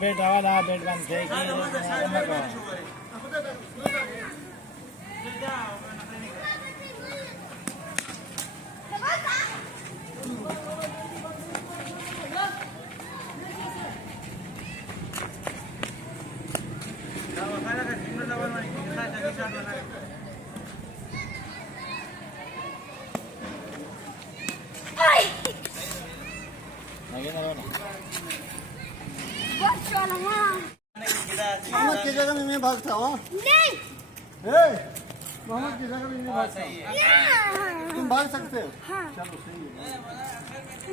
बेट आवाज बेट बंद थे मोहम्मद की जगह में मैं भागता हूँ। नहीं। मोहम्मद की जगह में मैं भागता हूँ। तुम भाग सकते हो? हाँ। चलो सही है।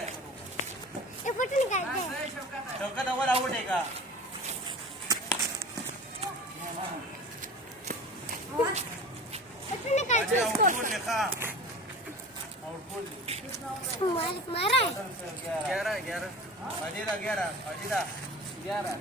ये फोटो निकालते हैं। शौकत अव्वल आउट आहे का? फोटो निकालते हैं इसको। मारा है। 11